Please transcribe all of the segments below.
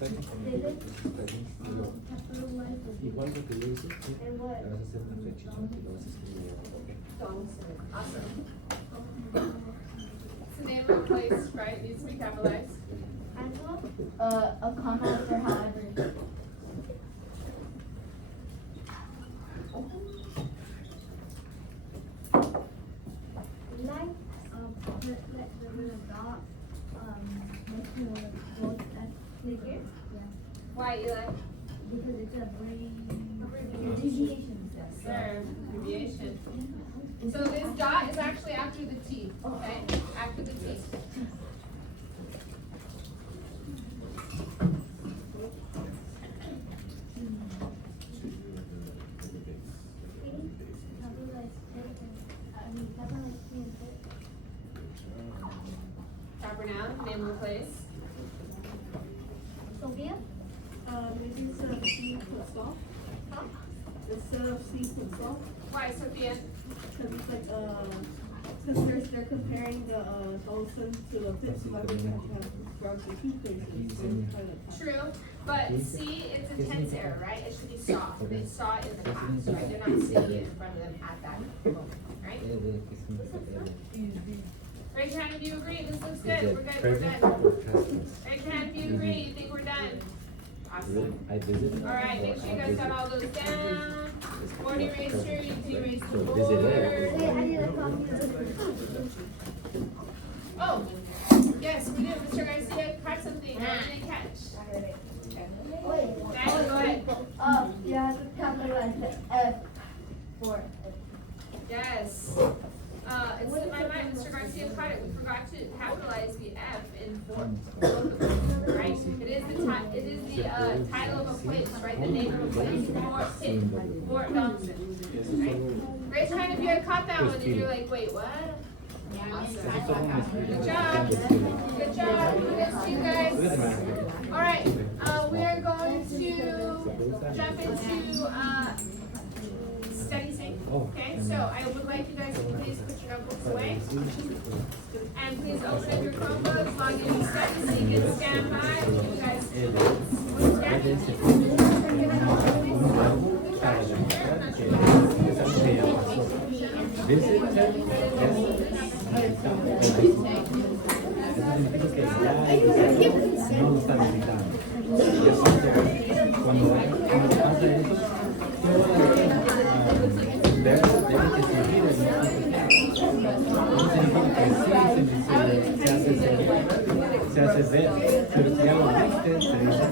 Igual lo que yo hice, ¿sí? Le vas a hacer una flechita y lo vas a escribir abajo, ¿ok? Awesome. It's the name of a place, right? It needs to be capitalized. A comma for however. Why, Eli? Because it's a abbreviation. Sure, abbreviation. So this dot is actually after the T, okay? After the T. Proper noun, name of a place. Sophia? Maybe instead of C, put salt. Huh? Instead of C, put salt. Why, Sophia? Because it's like, because they're comparing the Olsen to the Pitts, so I think they have to have drugs in two places. So it's kind of- True, but C, it's a tense error, right? It should be saw. They saw it in the past, right? They're not seeing it in front of them at that moment, right? Raise your hand if you agree. This looks good. We're good. We're good. Raise your hand if you agree. You think we're done? Awesome. I visited. All right. Make sure you guys got all those down. Board eraser. You can erase the board. Hey, I need a copy of this. Oh, yes, we do. Mr. Garcia caught something. I didn't catch. Wait. Dad, go ahead. You have to capitalize the F for. Yes. It's in my mind, Mr. Garcia caught it. We forgot to capitalize the F in for both of them, right? It is the title of a place, right? The name of a place. Fort Johnson, right? Raise your hand if you had caught that one and you're like, wait, what? Awesome. Good job. Good job. Good to you guys. All right. We are going to jump into study sync. Okay, so I would like you guys to please put your notebooks away. And please open up your Chromebooks, log into study sync, and stand by. You guys se hace ver, pero si ya lo viste, se dice.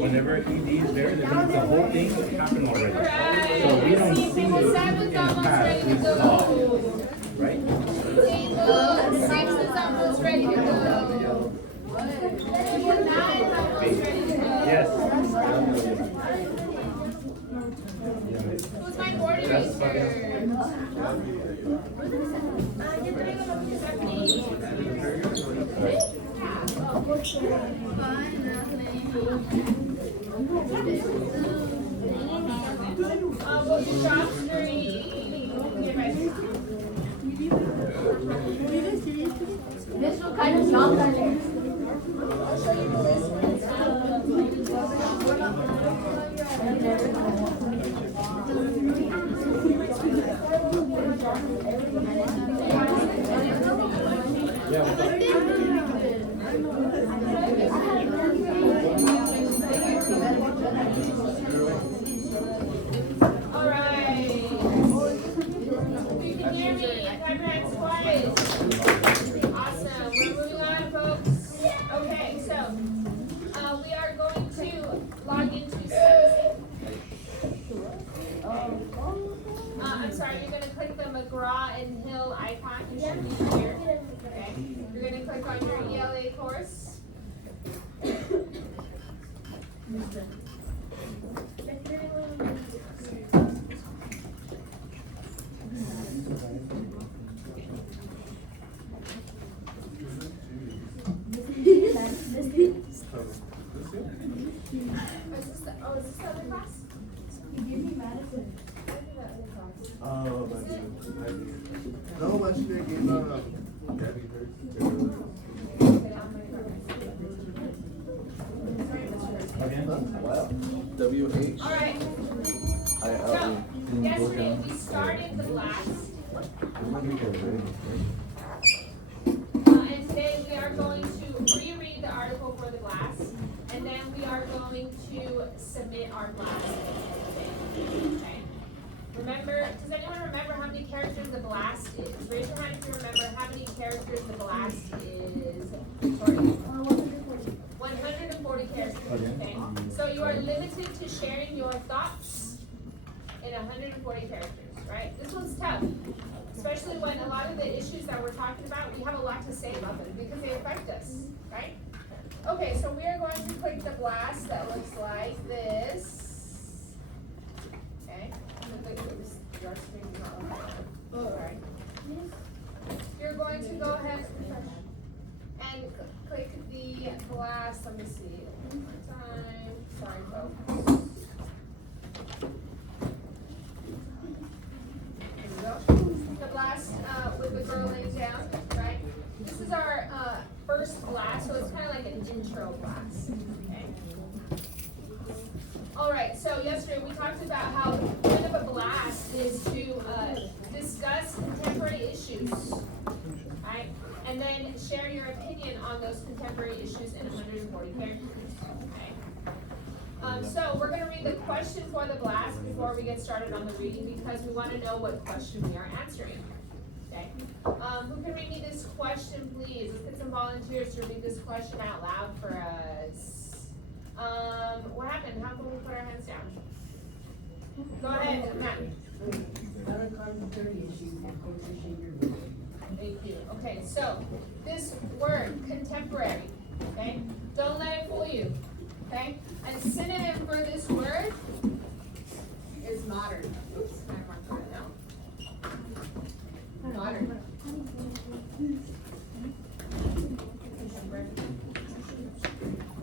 Whenever ED is there, the whole thing happened already. So we don't see it in the past, we saw it, right? Table 6 is almost ready to go. Table 9 is almost ready to go. Yes. Who's my board eraser? We'll do drops during your rest. This will kind of sound like it. I'll show you the list. All right. You can hear me. Clap your hands twice. Awesome. We're moving on, folks. Okay, so we are going to log into study. I'm sorry, you're going to click the McGraw and Hill icon. You should be here. Okay. You're going to click on your ELA course. Is this the other class? No, my shit gave Gabby WH. All right. So, yesterday we started the blast. And today we are going to reread the article for the blast, and then we are going to submit our blast. Okay? Remember, does anyone remember how many characters the blast is? Raise your hand if you remember how many characters the blast is. Sorry. 140 characters. Okay? So you are limited to sharing your thoughts in 140 characters, right? This one's tough. Especially when a lot of the issues that we're talking about, we have a lot to say about them because they affect us, right? Okay, so we are going to click the blast that looks like this. Okay, your screen's not on. Sorry. You're going to go ahead and click the blast. Let me see. One more time. Sorry, folks. There we go. The blast with the girl laying down, right? This is our first blast, so it's kind of like an intro blast. Okay. All right. So yesterday we talked about how the point of a blast is to discuss contemporary issues, right? And then share your opinion on those contemporary issues in 140 characters. Okay. So we're going to read the question for the blast before we get started on the reading because we want to know what question we are answering. Okay. Who can read me this question, please? Let's get some volunteers to read this question out loud for us. What happened? How can we put our hands down? Go ahead, Matt. Thank you. Okay, so this word, contemporary, okay? Don't let it fool you, okay? A synonym for this word is modern. Oops, can I mark that now? Modern.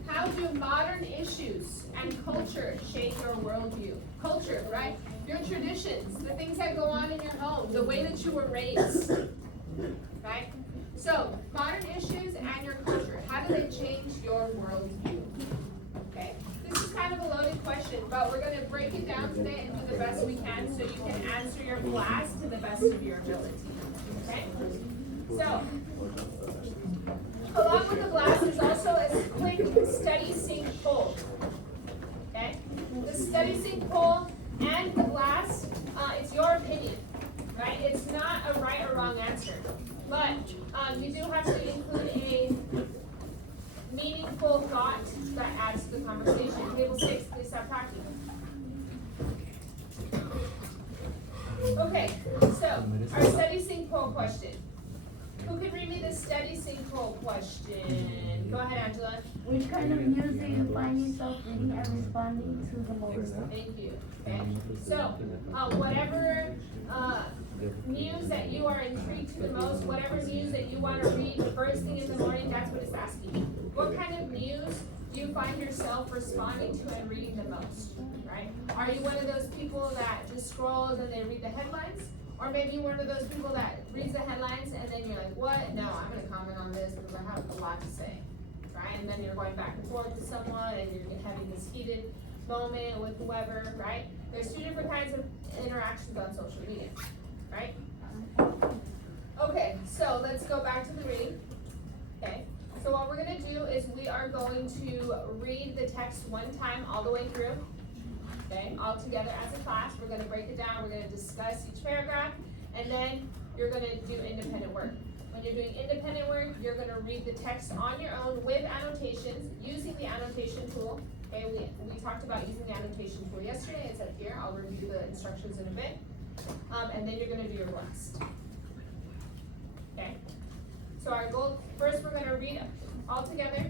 How do modern issues and culture shape your worldview? Culture, right? Your traditions, the things that go on in your home, the way that you were raised, right? So, modern issues and your culture, how do they change your worldview? Okay? This is kind of a loaded question, but we're going to break it down today and do the best we can so you can answer your blast to the best of your ability. Okay? So, along with the blast, there's also a quick study sync poll. Okay? The study sync poll and the blast, it's your opinion, right? It's not a right or wrong answer. But you do have to include a meaningful thought that adds to the conversation. Table 6, please stop talking. Okay, so our study sync poll question. Who can read me the study sync poll question? Go ahead, Angela. Which kind of news do you find yourself reading and responding to the most? Thank you. Okay. So, whatever news that you are intrigued to the most, whatever news that you want to read first thing in the morning, that's what it's asking. What kind of news do you find yourself responding to and reading the most, right? Are you one of those people that just scrolls and they read the headlines? Or maybe you're one of those people that reads the headlines and then you're like, what? No, I'm going to comment on this because I have a lot to say, right? And then you're going back and forth with someone and you're having this heated moment with whoever, right? There's two different kinds of interactions on social media, right? Okay, so let's go back to the reading. Okay, so what we're going to do is we are going to read the text one time all the way through. Okay, all together as a class. We're going to break it down. We're going to discuss each paragraph, and then you're going to do independent work. When you're doing independent work, you're going to read the text on your own with annotations, using the annotation tool. Okay, we talked about using the annotation tool yesterday. It's up here. I'll review the instructions in a bit. And then you're going to do your blast. Okay, so our goal, first we're going to read all together,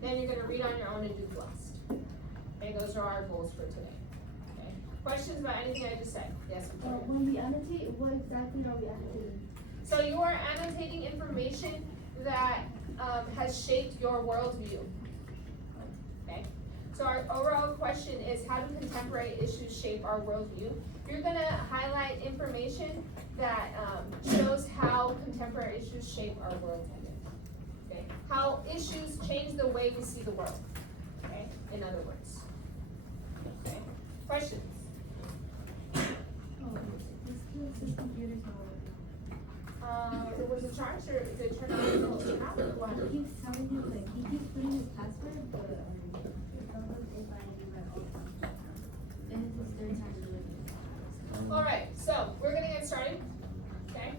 then you're going to read on your own and do blast. Okay, those are our goals for today. Okay, questions about anything I just said? Yes, Victoria? When we annotate, what exactly are we annotating? So you are annotating information that has shaped your worldview. Okay, So our overall question is, how do contemporary issues shape our worldview? You're gonna highlight information that shows how contemporary issues shape our worldview. Okay? How issues change the way we see the world. Okay? In other words. Okay? Questions? It was a charge or did it turn on the whole thing out? Or what? He keeps telling you, like, he keeps putting his password, but it doesn't if I do that all the time. And it's his third time doing it. Alright, so we're gonna get started. Okay?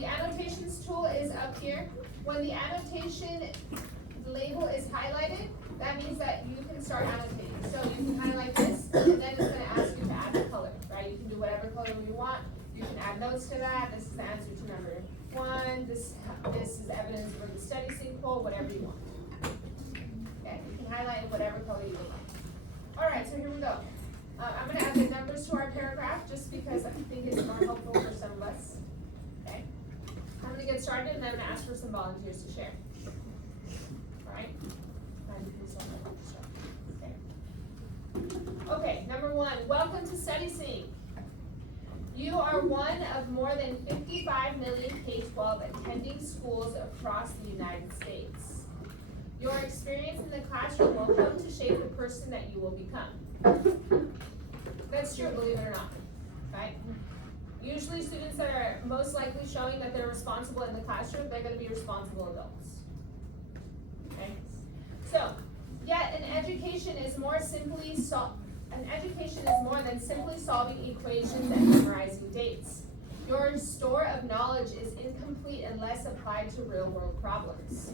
The annotations tool is up here. When the annotation label is highlighted, that means that you can start annotating. So you can highlight this, and then it's gonna ask you to add the color, right? You can do whatever color you want. You can add notes to that. This is the answer to number 1. This is evidence for the study sinkhole, whatever you want. Okay, you can highlight in whatever color you would like. Alright, so here we go. I'm gonna add the numbers to our paragraph just because I think it's more helpful for some of us. Okay? I'm gonna get started and then I'm gonna ask for some volunteers to share. Alright? Okay, number 1, welcome to Study Sync. You are one of more than 55 million K-12 attending schools across the United States. Your experience in the classroom will help to shape the person that you will become. That's true, believe it or not, right? Usually students that are most likely showing that they're responsible in the classroom, they're gonna be responsible adults. Okay? So, yet an education is more than simply solving equations and memorizing dates. Your store of knowledge is incomplete unless applied to real-world problems.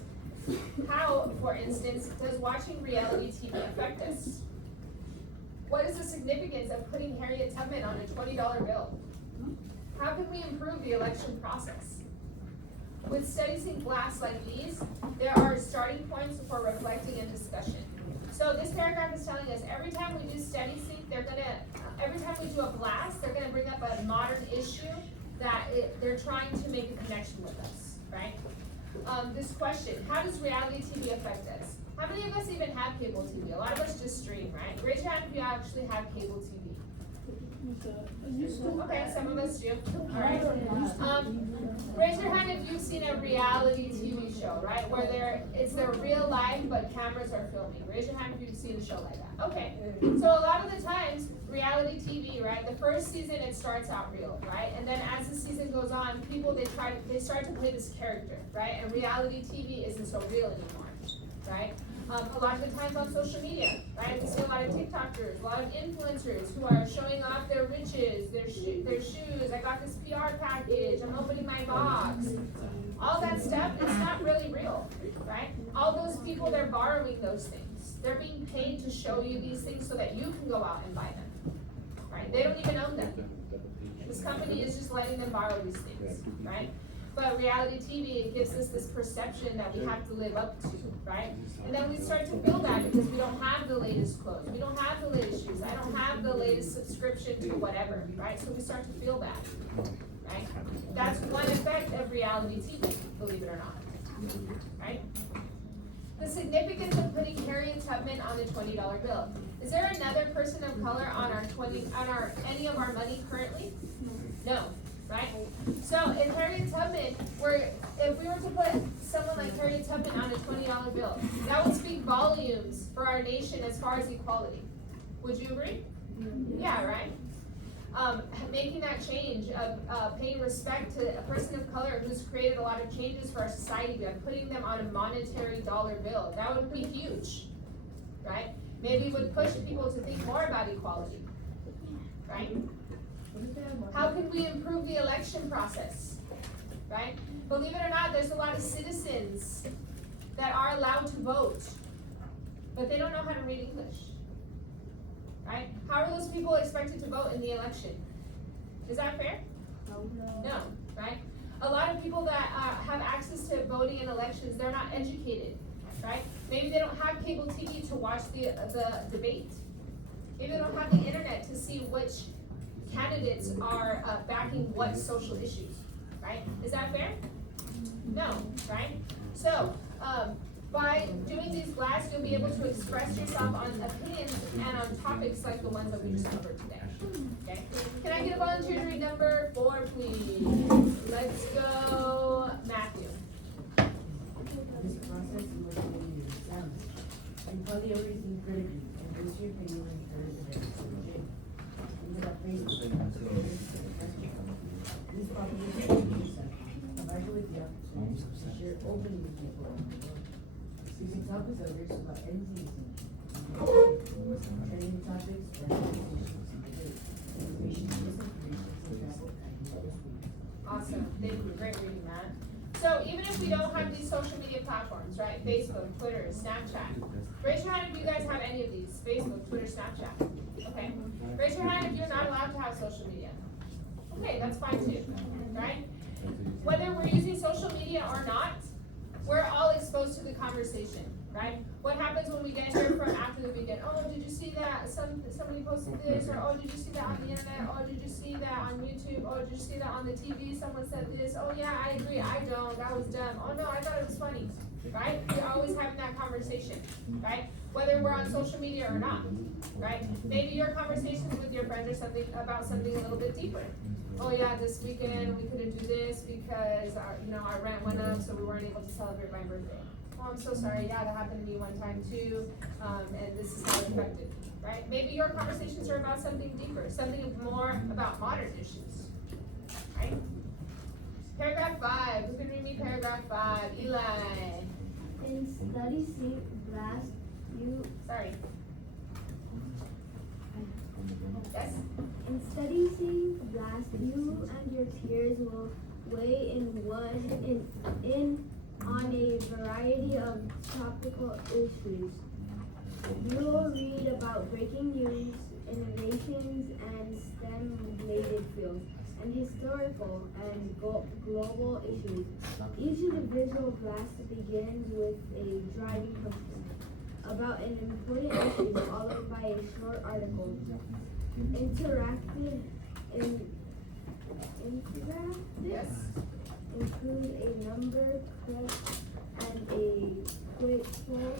How, for instance, does watching reality TV affect us? What is the significance of putting Harriet Tubman on a $20 bill? How can we improve the election process? With study sync blasts like these, there are starting points for reflecting and discussion. So this paragraph is telling us every time we do study sync, every time we do a blast, they're gonna bring up a modern issue that they're trying to make a connection with us, right? This question, how does reality TV affect us? How many of us even have cable TV? A lot of us just stream, right? Raise your hand if you actually have cable TV. Okay, some of us do. Alright. Raise your hand if you've seen a reality TV show, right? Where it's their real life, but cameras are filming. Raise your hand if you've seen a show like that. Okay. So a lot of the times, reality TV, right? The first season it starts out real, right? And then as the season goes on, people they start to play this character, right? And reality TV isn't so real anymore, right? A lot of the times on social media, right? We see a lot of TikTokers, a lot of influencers who are showing off their riches, their shoes. I got this PR package. I'm opening my box. All that stuff, it's not really real, right? All those people, they're borrowing those things. They're being paid to show you these things so that you can go out and buy them, right? They don't even own them. This company is just letting them borrow these things, right? But reality TV, it gives us this perception that we have to live up to, right? And then we start to feel that because we don't have the latest clothes, we don't have the latest shoes, I don't have the latest subscription to whatever, right? So we start to feel that, right? That's one effect of reality TV, believe it or not, right? The significance of putting Harriet Tubman on the $20 bill. Is there another person of color on any of our money currently? No. Right? So if Harriet Tubman if we were to put someone like Harriet Tubman on a $20 bill, that would speak volumes for our nation as far as equality. Would you agree? Yeah, right? Making that change of paying respect to a person of color who's created a lot of changes for our society and putting them on a monetary dollar bill, that would be huge, right? Maybe it would push people to think more about equality, right? How can we improve the election process, right? Believe it or not, there's a lot of citizens that are allowed to vote, but they don't know how to read English, right? How are those people expected to vote in the election? Is that fair? No, right? A lot of people that have access to voting in elections, they're not educated, right? Maybe they don't have cable TV to watch the debate. Maybe they don't have the internet to see which candidates are backing what social issues, right? Is that fair? No, right? So, By doing these blasts, you'll be able to express yourself on opinions and on topics like the ones that we just covered today. Okay? Can I get a volunteer to read number 4, please? Let's go, Matthew. This process is what you examine. You probably already think critically and base your opinion on current events of the day. Think about Facebook. This population is evaluate the opportunities to share openly with people. You can talk with others about anything you think. Training topics or conversations of the day. Information, misinformation, and travel. Awesome. Thank you. Great reading, Matt. So even if we don't have these social media platforms, right? Facebook, Twitter, Snapchat. Raise your hand if you guys have any of these. Facebook, Twitter, Snapchat. Okay? Raise your hand if you're not allowed to have social media. Okay, that's fine too. Right? Whether we're using social media or not, we're all exposed to the conversation, right? What happens when we get here from after the weekend? Oh, did you see that? Somebody posted this, or oh, did you see that on the internet? Oh, did you see that on YouTube? Oh, did you see that on the TV? Someone said this. Oh yeah, I agree. I don't. That was dumb. Oh no, I thought it was funny. Right? We're always having that conversation, right? Whether we're on social media or not, right? Maybe your conversations with your friends are something about something a little bit deeper. Oh yeah, this weekend we couldn't do this because our rent went up, so we weren't able to celebrate my birthday. Oh, I'm so sorry. Yeah, that happened to me one time too, and this is how it affected. Right? Maybe your conversations are about something deeper, something more about modern issues. Right? Paragraph 5. Who can read me paragraph 5? Eli. In study St. Blast, you Sorry. Yes? in study St. Blast, you and your peers will weigh in on a variety of topical issues. You will read about breaking news, innovations, and STEM-related fields, and historical and global issues. Each individual blast begins with a driving question about an important issue, followed by a short article. Interactive Yes? include a number crunch and a quick poll.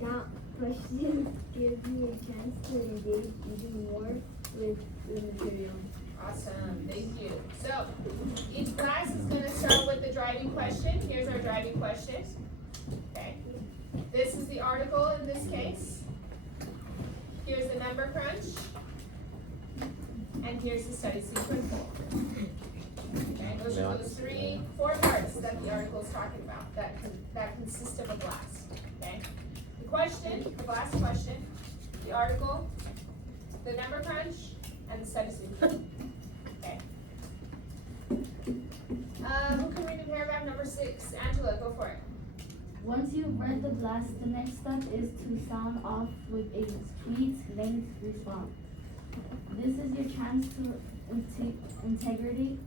Now, questions give you a chance to engage even more with the material. Awesome, thank you. So, each class is going to start with the driving question. Here's our driving question. Okay. This is the article in this case. Here's the number crunch. And here's the study sequence. Okay, those are those 4 parts that the article is talking about that consist of a blast. Okay. The question, the blast question, the article, the number crunch, and the study sequence. Okay. Who can read me paragraph number 6? Angela, go for it. Once you've read the blast, the next step is to sound off with a tweet length response. This is your chance to integrate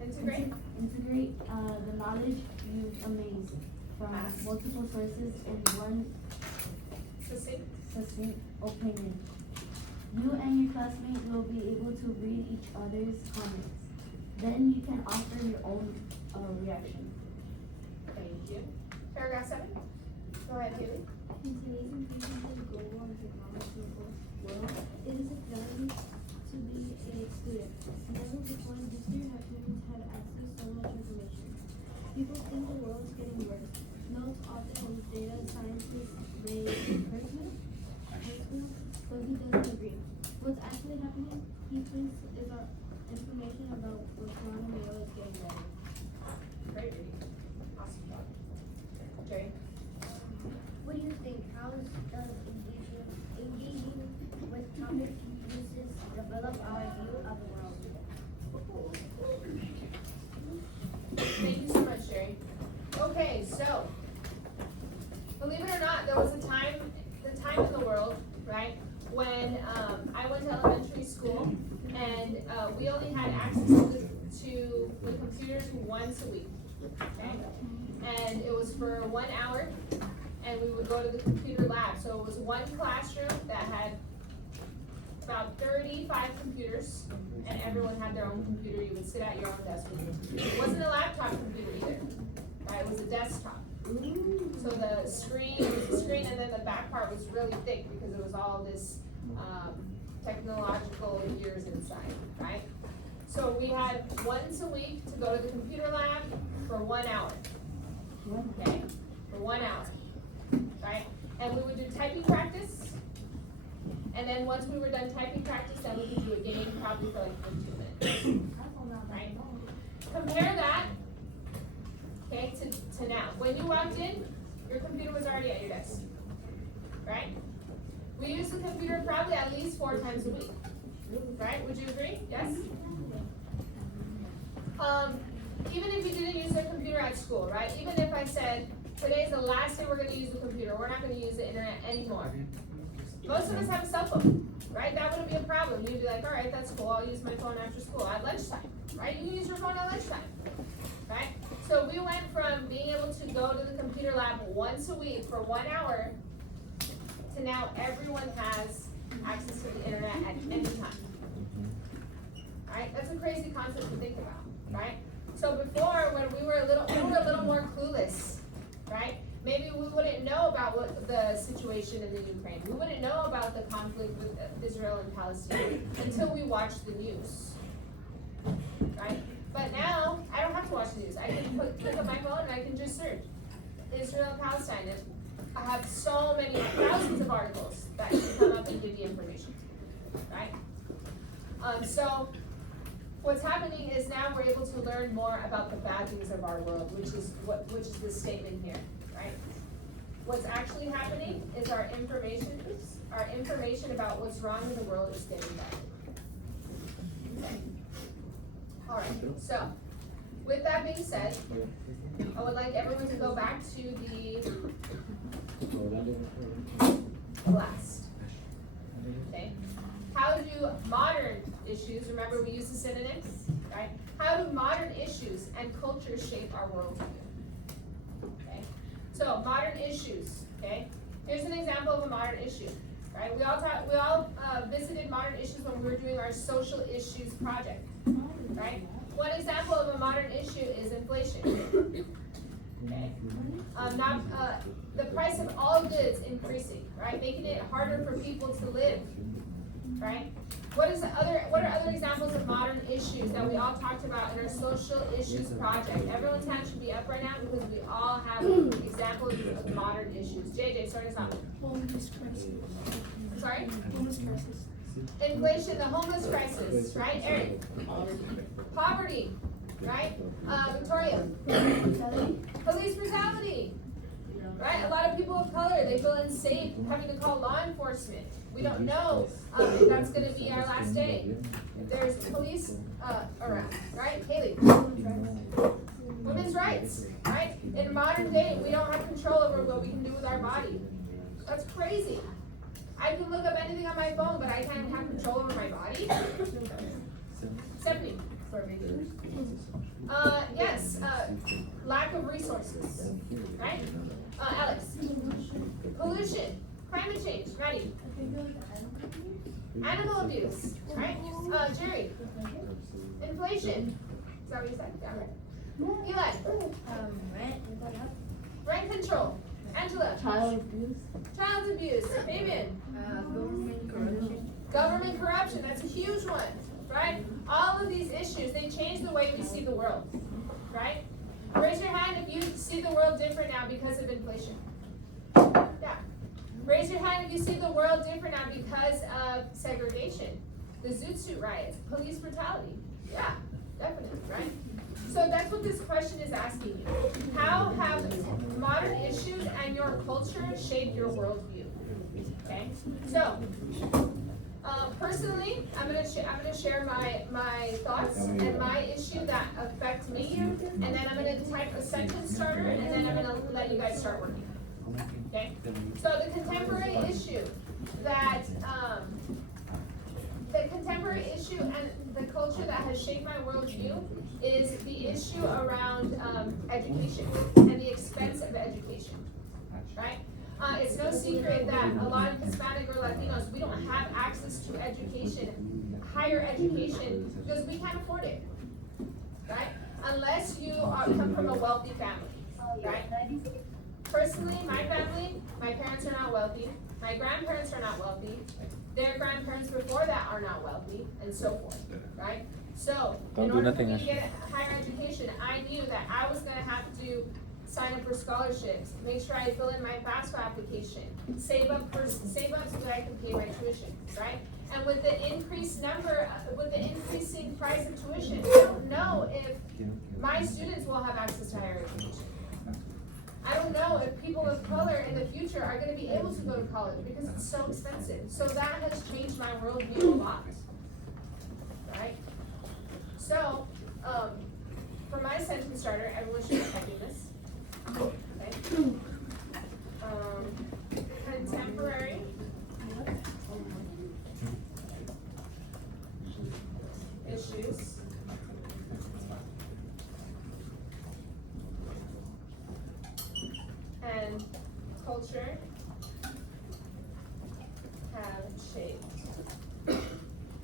the knowledge you've amassed from multiple sources in one succinct opinion. You and your classmates will be able to read each other's comments. Then you can offer your own reaction. Thank you. Paragraph 7. Go ahead, Haley. In today's increasingly global and technological world, it is a challenge to be a student. Never before in history have humans had access to so much information. People think the world is getting worse. Notes often use data scientists may personal, but he doesn't agree. What's actually happening, he thinks, is our information about what's wrong in the world is getting better. Great reading. Awesome job. Jay. What do you think? How does engaging with comic uses develop our view of the world? Thank you so much, Sherry. Okay, so believe it or not, there was a time in the world, right, when I went to elementary school and we only had access to the computers once a week. Okay? And it was for 1 hour, and we would go to the computer lab. So it was one classroom that had about 35 computers, and everyone had their own computer. You would sit at your own desk with a computer. It wasn't a laptop computer either. Right? It was a desktop. So the screen was the screen, and then the back part was really thick because it was all this technological gears inside, right? So we had once a week to go to the computer lab for 1 hour. Okay, for 1 hour, right? And we would do typing practice. And then once we were done typing practice, then we could do a game probably for like 15 minutes. Right? Compare that, okay, to now. When you walked in, your computer was already at your desk. Right? We use the computer probably at least 4 times a week. Right? Would you agree? Yes? Even if you didn't use the computer at school, right? Even if I said, today's the last day we're going to use the computer, we're not going to use the internet anymore. Most of us have a cell phone, right? That wouldn't be a problem. You'd be like, all right, that's cool. I'll use my phone after school at lunchtime, right? You can use your phone at lunchtime, right? So we went from being able to go to the computer lab once a week for 1 hour to now everyone has access to the internet at any time. Right? That's a crazy concept to think about, right? So before, when we were a little more clueless, right? Maybe we wouldn't know about what the situation in the Ukraine. We wouldn't know about the conflict with Israel and Palestine until we watched the news, right? But now, I don't have to watch the news. I can click on my phone and I can just search Israel, Palestine, and I have so many, thousands of articles that can come up and give you information, right? So what's happening is now we're able to learn more about the bad things of our world, which is the statement here, right? What's actually happening is our information about what's wrong in the world is getting better. Okay. All right. So, with that being said, I would like everyone to go back to the blast. Okay. How do modern issues, remember we use the synonyms, right? How do modern issues and cultures shape our worldview? Okay. So modern issues, okay? Here's an example of a modern issue, right? We all visited modern issues when we were doing our social issues project, right? One example of a modern issue is inflation. Okay. The price of all goods increasing, right? Making it harder for people to live, right? What are other examples of modern issues that we all talked about in our social issues project? Everyone's hand should be up right now because we all have examples of modern issues. JJ, start us off. Homeless crisis. Sorry? Homeless crisis. Inflation, the homeless crisis, right? Eric? Poverty, right? Victoria? Police brutality, right? A lot of people of color, they feel unsafe having to call law enforcement. We don't know if that's going to be our last day. If there's police around, right? Haley? Women's rights, right? In modern day, we don't have control over what we can do with our body. That's crazy. I can look up anything on my phone, but I can't have control over my body. Stephanie? Yes, lack of resources, right? Alex? Pollution, climate change, ready? Animal abuse, right? Jerry? Inflation. Is that what you said? Yeah, right. Eli? Rent control. Angela? Child abuse. Child abuse. Fabian? Government corruption, that's a huge one, right? All of these issues, they change the way we see the world, right? Raise your hand if you see the world different now because of inflation. Yeah. Raise your hand if you see the world different now because of segregation, the Zoot Suit riots, police brutality. Yeah, definitely, right? So that's what this question is asking you. How have modern issues and your culture shaped your worldview? Okay, so personally, I'm gonna share my thoughts and my issue that affect me, and then I'm gonna type a sentence starter, and then I'm gonna let you guys start working. Okay, so the contemporary issue and the culture that has shaped my worldview is the issue around education and the expense of education, right? It's no secret that a lot of Hispanic or Latinos, we don't have access to education, higher education, because we can't afford it, right? Unless you come from a wealthy family, right? personally, my family, my parents are not wealthy. My grandparents are not wealthy. Their grandparents before that are not wealthy, and so forth, right? So, in order for me to get a higher education, I knew that I was gonna have to sign up for scholarships, make sure I fill in my FAFSA application, save up so that I can pay my tuition, right? And with the increasing price of tuition, I don't know if my students will have access to higher education. I don't know if people of color in the future are gonna be able to go to college because it's so expensive. So that has changed my worldview a lot, right? So, for my sentence starter, everyone should be typing this. Okay. Contemporary issues and culture have shaped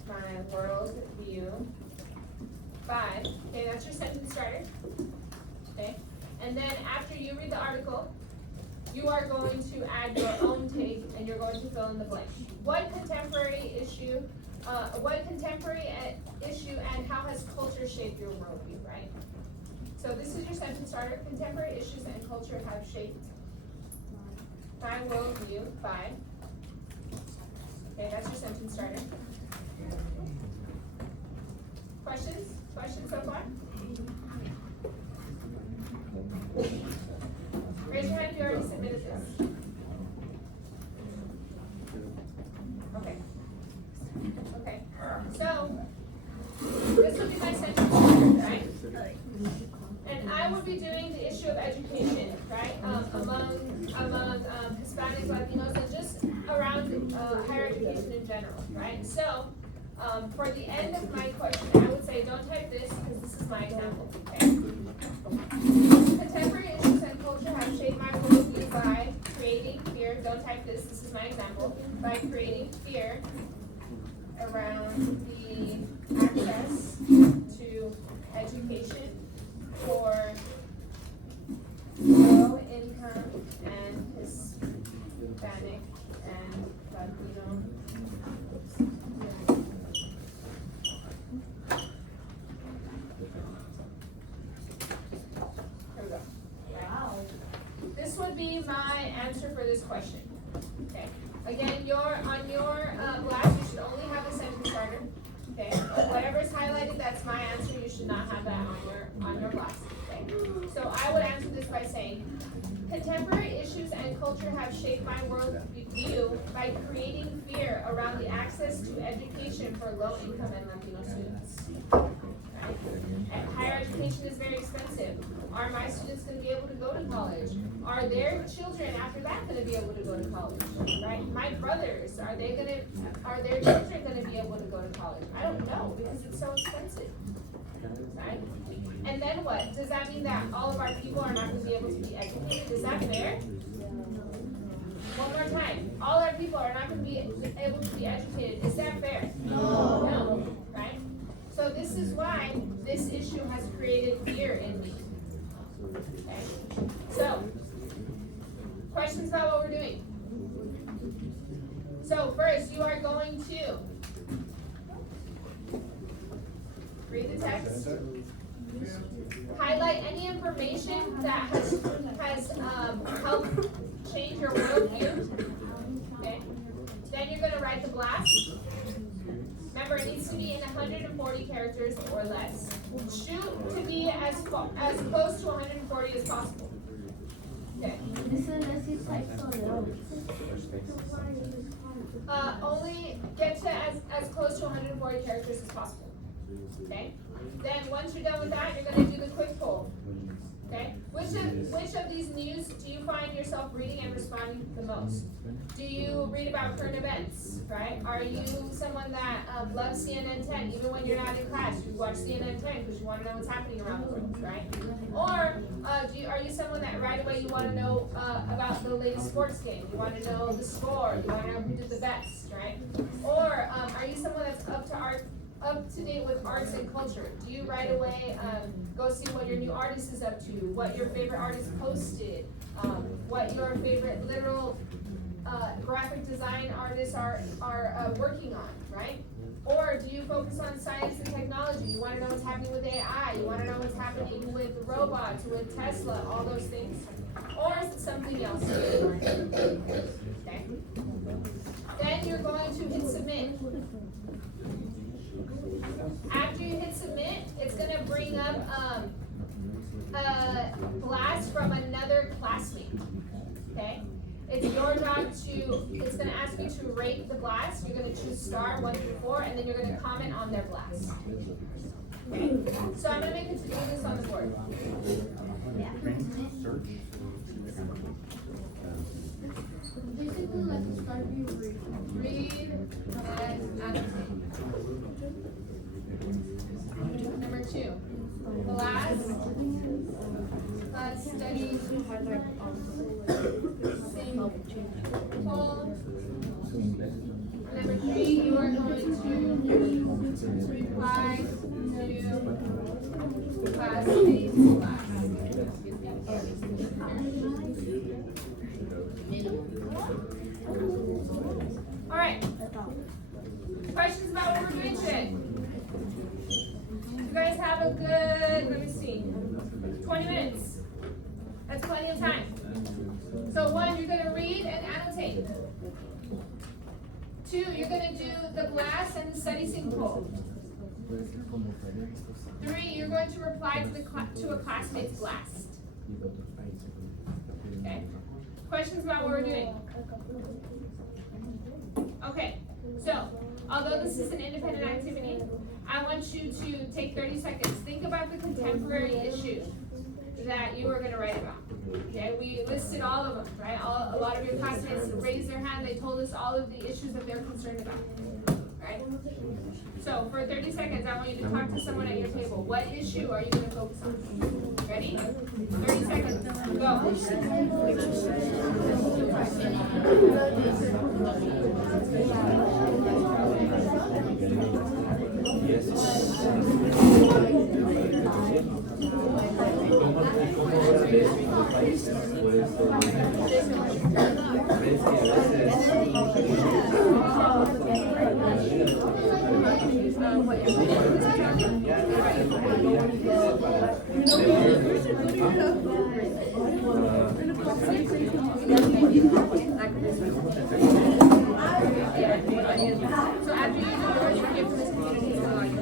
my worldview by, okay, that's your sentence starter, okay? And then after you read the article, you are going to add your own take and you're going to fill in the blank. What contemporary issue and how has culture shaped your worldview, right? So this is your sentence starter. Contemporary issues and culture have shaped my worldview by, okay, that's your sentence starter. Questions? Questions so far? Raise your hand if you already submitted this. Okay. Okay. So, this will be my sentence starter, right? And I will be doing the issue of education, right? Among Hispanics, Latinos, and just around higher education in general, right? So, for the end of my question, I would say don't type this because this is my example, okay? Contemporary issues and culture have shaped my worldview by creating fear. Don't type this is my example. By creating fear around the access to education for low income and Hispanic and Latino. This would be my answer for this question. Okay. Again, on your blast, you should only have a sentence starter. Okay. Whatever is highlighted, that's my answer. You should not have that on your blast. Okay. So I would answer this by saying, contemporary issues and culture have shaped my worldview by creating fear around the access to education for low-income and Latino students. Right? And higher education is very expensive. Are my students going to be able to go to college? Are their children after that going to be able to go to college? Right? My brothers, are their children going to be able to go to college? I don't know because it's so expensive. Right? And then what? Does that mean that all of our people are not going to be able to be educated? Is that fair? One more time. All our people are not going to be able to be educated. Is that fair? No. No. Right? So this is why this issue has created fear in me. Okay? So, questions about what we're doing? So first, you are going to read the text, highlight any information that has helped change your worldview. Okay. Then you're going to write the blast. Remember, it needs to be in 140 characters or less. Shoot to be as close to 140 as possible. Okay. This is you type so low. Only get to as close to 140 characters as possible. Okay? Then once you're done with that, you're going to do the quick poll. Okay? Which of these news do you find yourself reading and responding the most? Do you read about current events, right? Are you someone that loves CNN 10 even when you're not in class? You watch CNN 10 because you want to know what's happening around the world, right? Or are you someone that right away you want to know about the latest sports game? You want to know the score. You want to know who did the best, right? Or are you someone that's up to date with arts and culture? Do you right away go see what your new artist is up to, what your favorite artist posted, what your favorite literal graphic design artists are working on, right? Or do you focus on science and technology? You want to know what's happening with AI. You want to know what's happening with robots, with Tesla, all those things. Or is it something else? Okay. Then you're going to hit submit. After you hit submit, it's going to bring up a blast from another classmate. Okay? It's your job it's going to ask you to rate the blast. You're going to choose star 1 through 4, and then you're going to comment on their blast. Okay? So I'm going to make it to do this on the board. Basically like a start view Read and annotate. Number 2. Blast. Study. Simple. Number 3, you are going to reply to classmates' blast. All right. Questions about what we're doing today? You guys have a good, let me see, 20 minutes. That's plenty of time. So 1, you're going to read and annotate. 2, you're going to do the blast and the study sync poll. 3, you're going to reply to a classmate's blast. Okay. Questions about what we're doing? Okay. So, although this is an independent activity, I want you to take 30 seconds. Think about the contemporary issue that you are going to write about. Okay, we listed all of them, right? A lot of your classmates raised their hand. They told us all of the issues that they're concerned about, right? So for 30 seconds, I want you to talk to someone at your table. What issue are you going to focus on? Ready? 30 seconds. So after you do yours, you give this community to log in.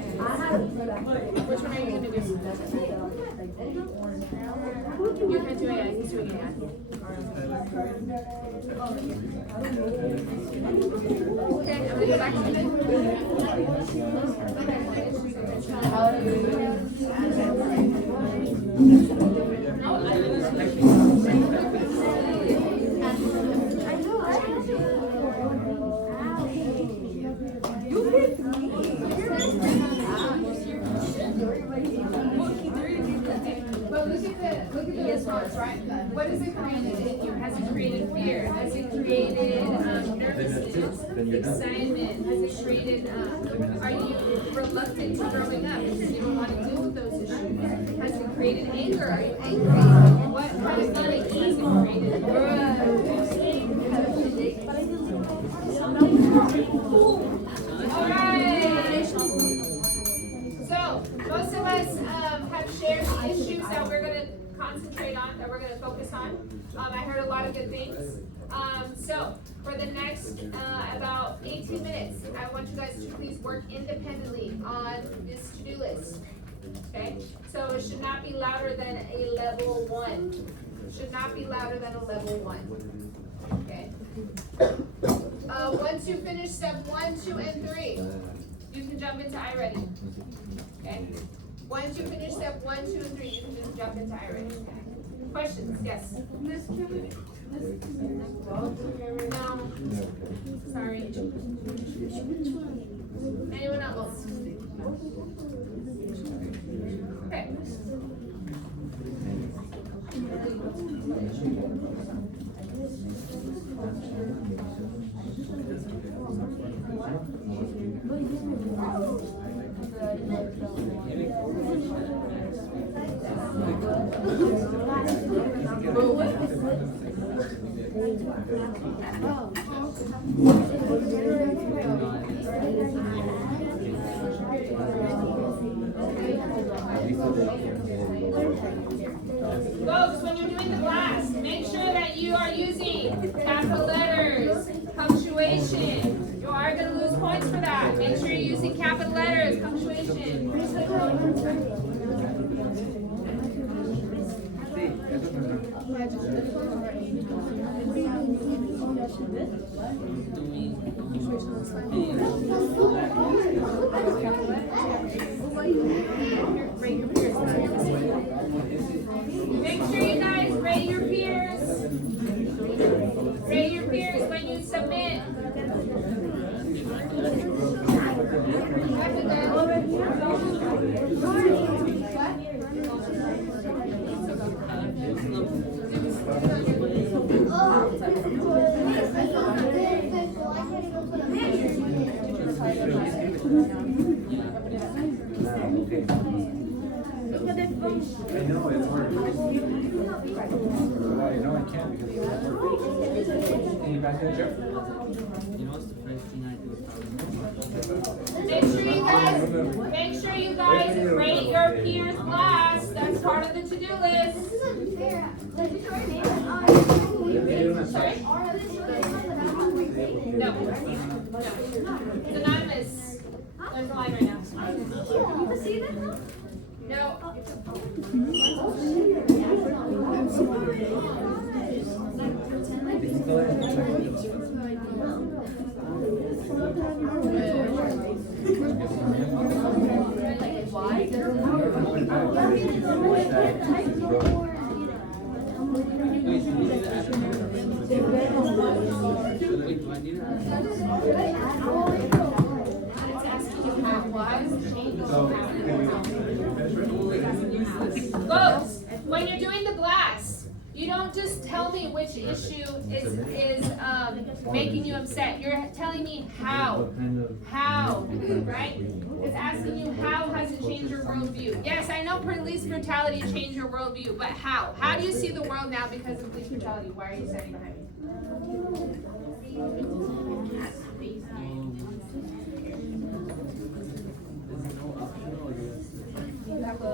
Which one are you going to do? You can't do AI, he's doing AI. Okay, I'm going to go back to But look at the response, right? What has it created in you? Has it created fear? Has it created nervousness, excitement? Has it created, are you reluctant to growing up because you don't want to deal with those issues? Has it created anger? Are you angry? What kind of feeling has it created? All right. So, most of us have shared the issues that we're going to concentrate on, that we're going to focus on. I heard a lot of good things. So, for the next about 18 minutes, I want you guys to please work independently on this to-do list. Okay? So, it should not be louder than a level 1. It should not be louder than a level 1. Okay? Once you finish step 1, 2, and 3, you can jump into iReady. Okay? Once you finish step 1, 2, and 3, you can just jump into iReady. Questions? Yes? No. Sorry. Anyone else? Okay. Folks, when you're doing the blast, make sure that you are using capital letters, punctuation. You are going to lose points for that. Make sure you're using capital letters, punctuation. Make sure you guys rate your peers. Rate your peers when you submit. I know it's hard. I know I can't because it's hard. Can you back that, Jeff? You know what's the first thing I do is Make sure you guys rate your peers last. That's part of the to-do list. This isn't fair. Sorry? No. It's anonymous. There's a line right now. No. Folks, when you're doing the blast, you don't just tell me which issue is making you upset. You're telling me how. How, right? It's asking you how has it changed your worldview. Yes, I know police brutality changed your worldview, but how? How do you see the world now because of police brutality? Why are you standing behind me? You have a...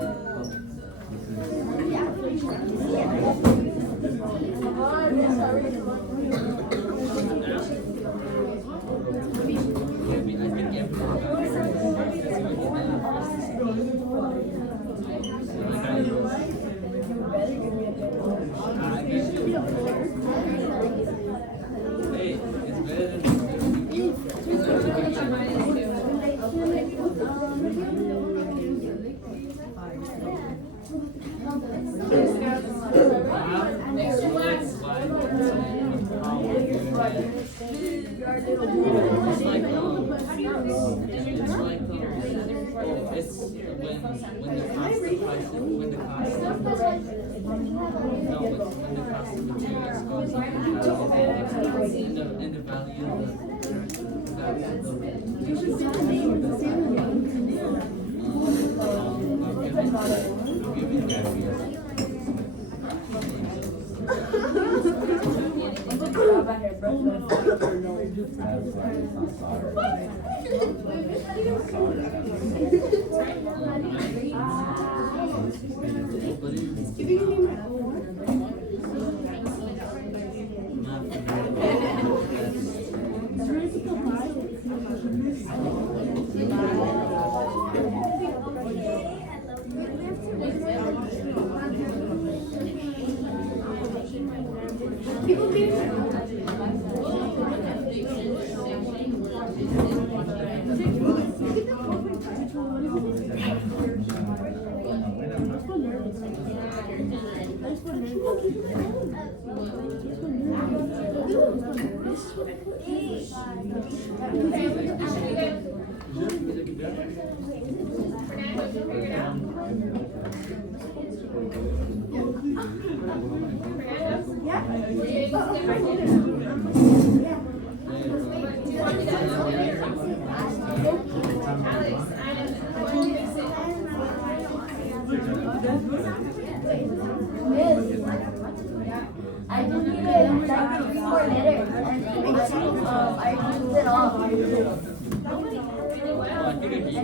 I don't need it.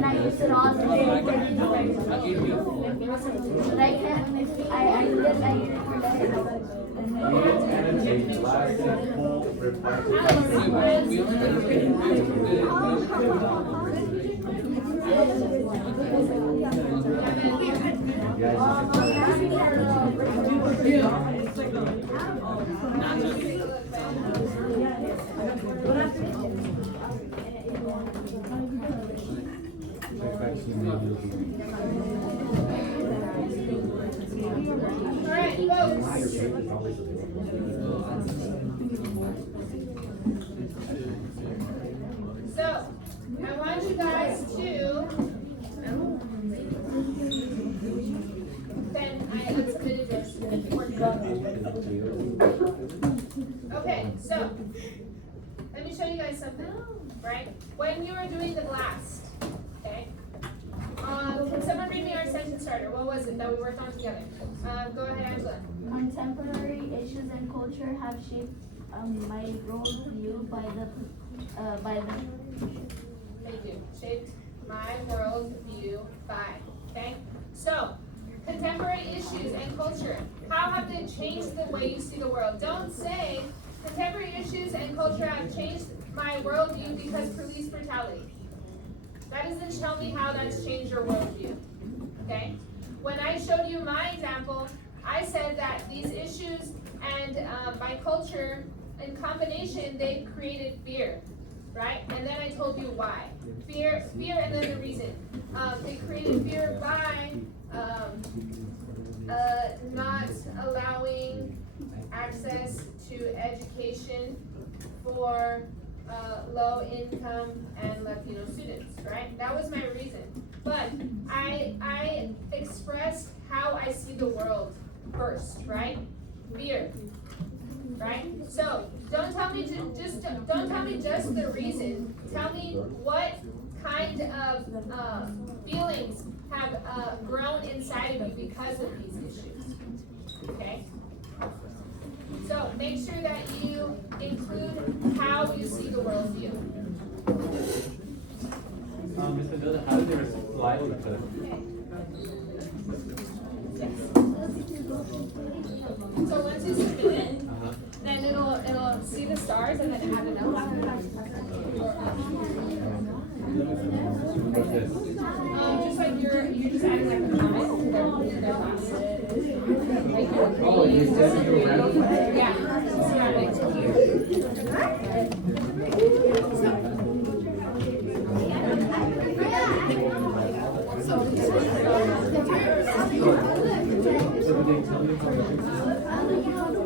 I use it all. But I can't. I did. We annotate last and full reply to Alright, folks. So, I want you guys to then I unsubmitted this. Okay, so let me show you guys something, right? When you were doing the blast, okay? Can someone read me our sentence starter? What was it that we worked on together? Go ahead, Angela. Contemporary issues and culture have shaped my worldview by the. Thank you. Shaped my worldview by. Okay? So, contemporary issues and culture. How have they changed the way you see the world? Don't say contemporary issues and culture have changed my worldview because police brutality. That doesn't tell me how that's changed your worldview. Okay? When I showed you my example, I said that these issues and my culture in combination, they created fear. Right? And then I told you why. Fear, and then the reason. They created fear by not allowing access to education for low income and Latino students, right? That was my reason. But I expressed how I see the world first, right? Fear. Right? So don't tell me don't tell me just the reason. Tell me what kind of feelings have grown inside of you because of these issues. Okay? So make sure that you include how you see the world view. Mr. Dillon, how did they reply to each other? Yes. So once you submit it, then it'll see the stars and then add a note. What's this? Just like you're just adding like a comment to their class. Like Oh, you said you were random? yeah. Surrounding.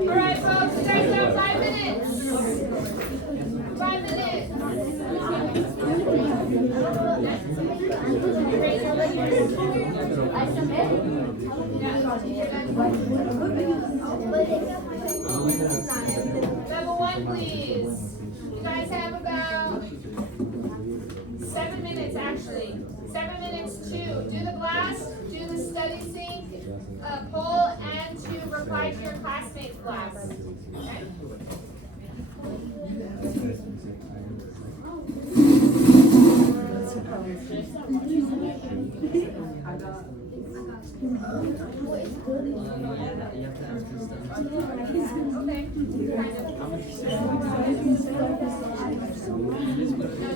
Alright folks, you guys have 5 minutes. 5 minutes. I submit. Level 1, please. You guys have about 7 minutes actually. 7 minutes to do the blast, do the study sync, poll, and to reply to your classmates' blast. Okay? Okay. No,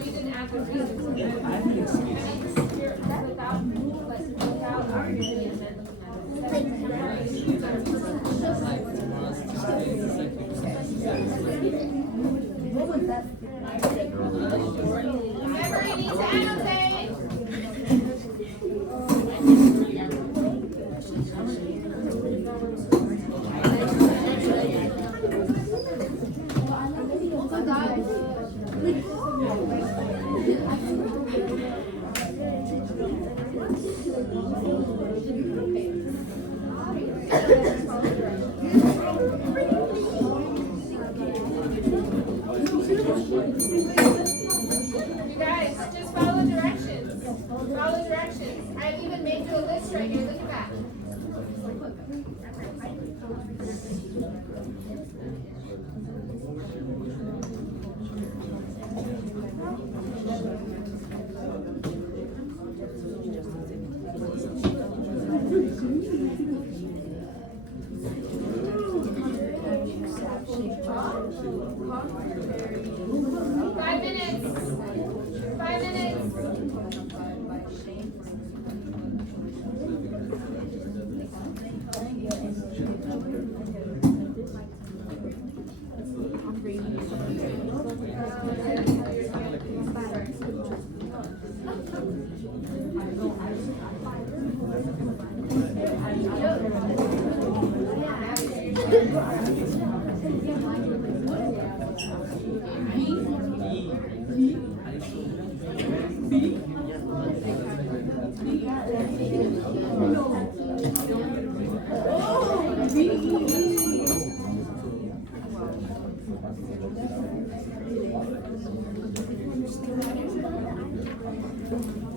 you didn't add the reasons. Without arguing and then remember, you need to annotate. You guys, just follow directions. Follow directions. I've even made you a list right here. Look at that.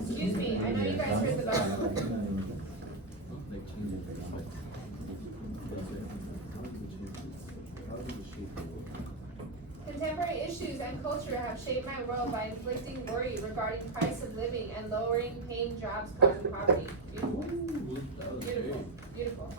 Excuse me, I know you guys heard the bell. Contemporary issues and culture have shaped my world by inflicting worry regarding price of living and lowering paying jobs causing poverty. Beautiful. Beautiful. Beautiful.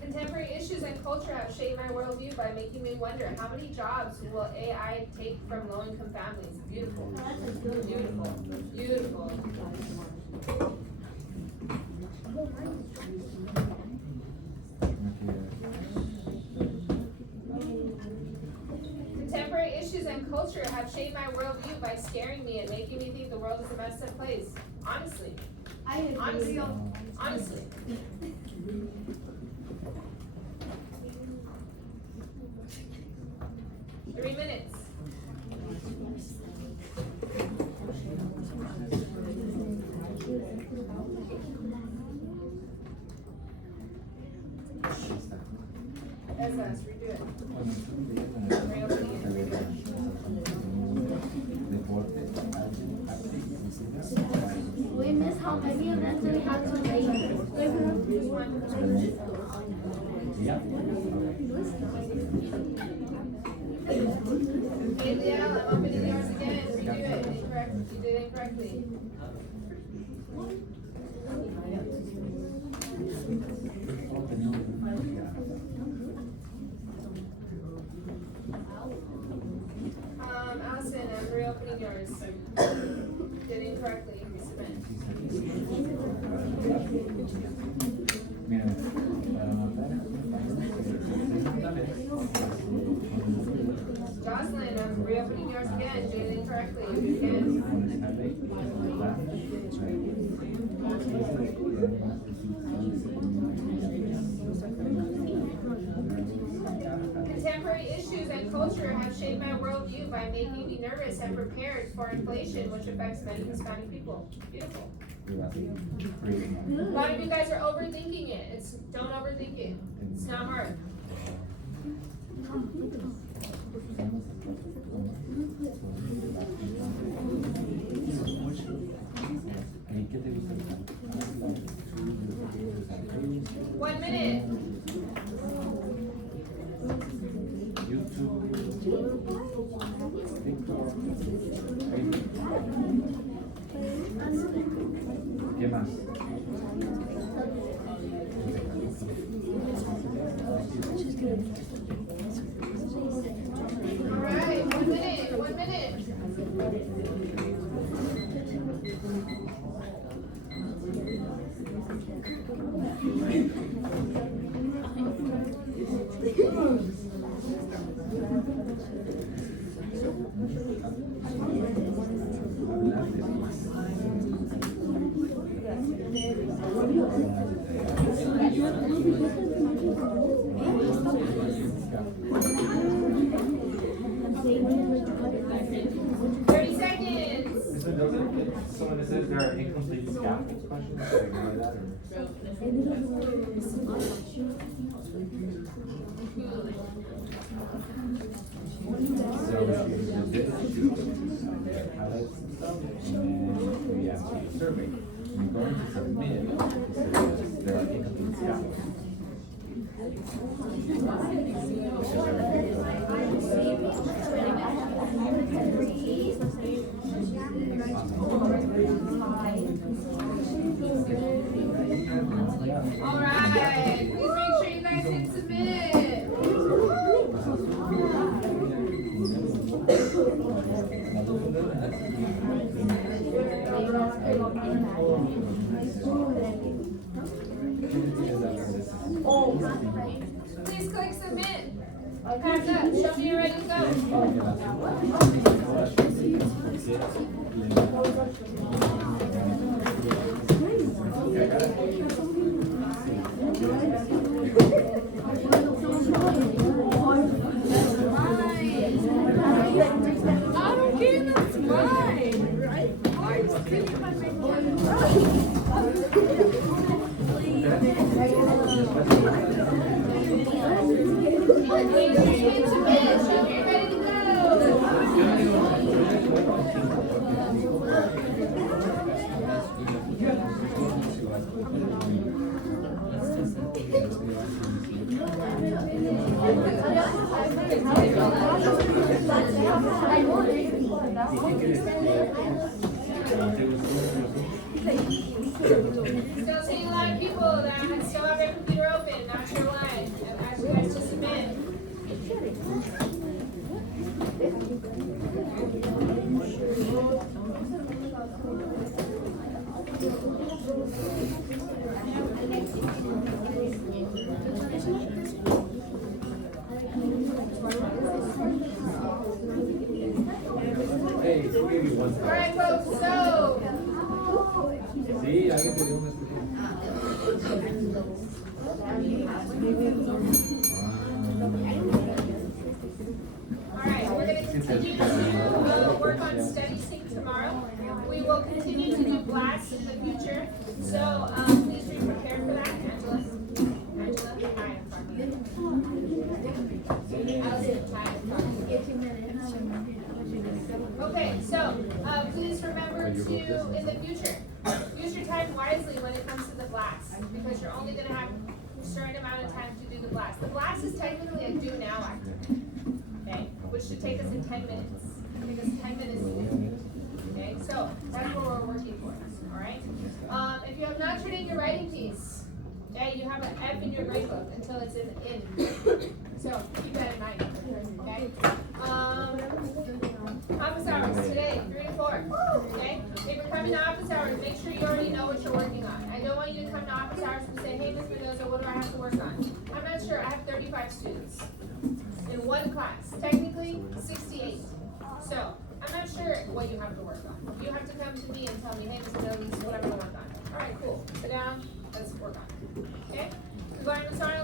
Contemporary issues and culture have shaped my worldview by making me wonder how many jobs will AI take from low-income families? Beautiful. Beautiful. Beautiful. Contemporary issues and culture have shaped my worldview by scaring me and making me think the world is a messed up place. Honestly. Honestly. Honestly. 3 minutes. SS, redo it. We missed how many of them do we have to make? Hey, Leah, I'm opening yours again. Redo it. Incorrect. You did it incorrectly. Allison, I'm reopening yours. Did it incorrectly. Submit. Jocelyn, I'm reopening yours again. Did it incorrectly. Again. Contemporary issues and culture have shaped my worldview by making me nervous and prepared for inflation, which affects many Hispanic people. Beautiful. A lot of you guys are overthinking it. Don't overthink it. It's not hard. One minute. ¿Qué más? All right, 1 minute. 1 minute. So when it says there are incomplete scaffolds questions, should I ignore that or? So she did highlights some stuff and then we ask you to survey. When you're going to submit, it says there are incomplete scaffolds. All right, please make sure you guys hit submit. Please click submit. Hands up, show me you're ready to go. I don't care, that's mine, right? Why are you stealing my Please submit, show me you're ready to Still seeing a lot of people that still have their computer open, not sure why. I've asked you guys to submit. Hey, who gave you one? Alright folks, so Sí, alguien te dio una alright, we're gonna continue to work on study sync tomorrow. We will continue to do blasts in the future. So please be prepared for that. Angela. Angela, hi, I'm sorry. Allison, hi, I'm sorry. Okay, so please remember to, in the future, use your time wisely when it comes to the blast, because you're only going to have a certain amount of time to do the blast. The blast is technically a do now activity, okay, which should take us in 10 minutes. Take us 10 minutes to do. Okay, so that's what we're working towards, all right? If you have not turned in your writing piece, okay, you have an F in your grade book until it's in. So keep that in mind, okay? Office hours today, 3 to 4. Okay? If you're coming to office hours, make sure you already know what you're working on. I don't want you to come to office hours and say, hey, Ms. Mendoza, what do I have to work on? I'm not sure. I have 35 students in one class. Technically, 68. So I'm not sure what you have to work on. You have to come to me and tell me, hey, Ms. Mendoza, this is what I'm going to work on. All right, cool. Sit down. Let's work on it. Okay? We're going to start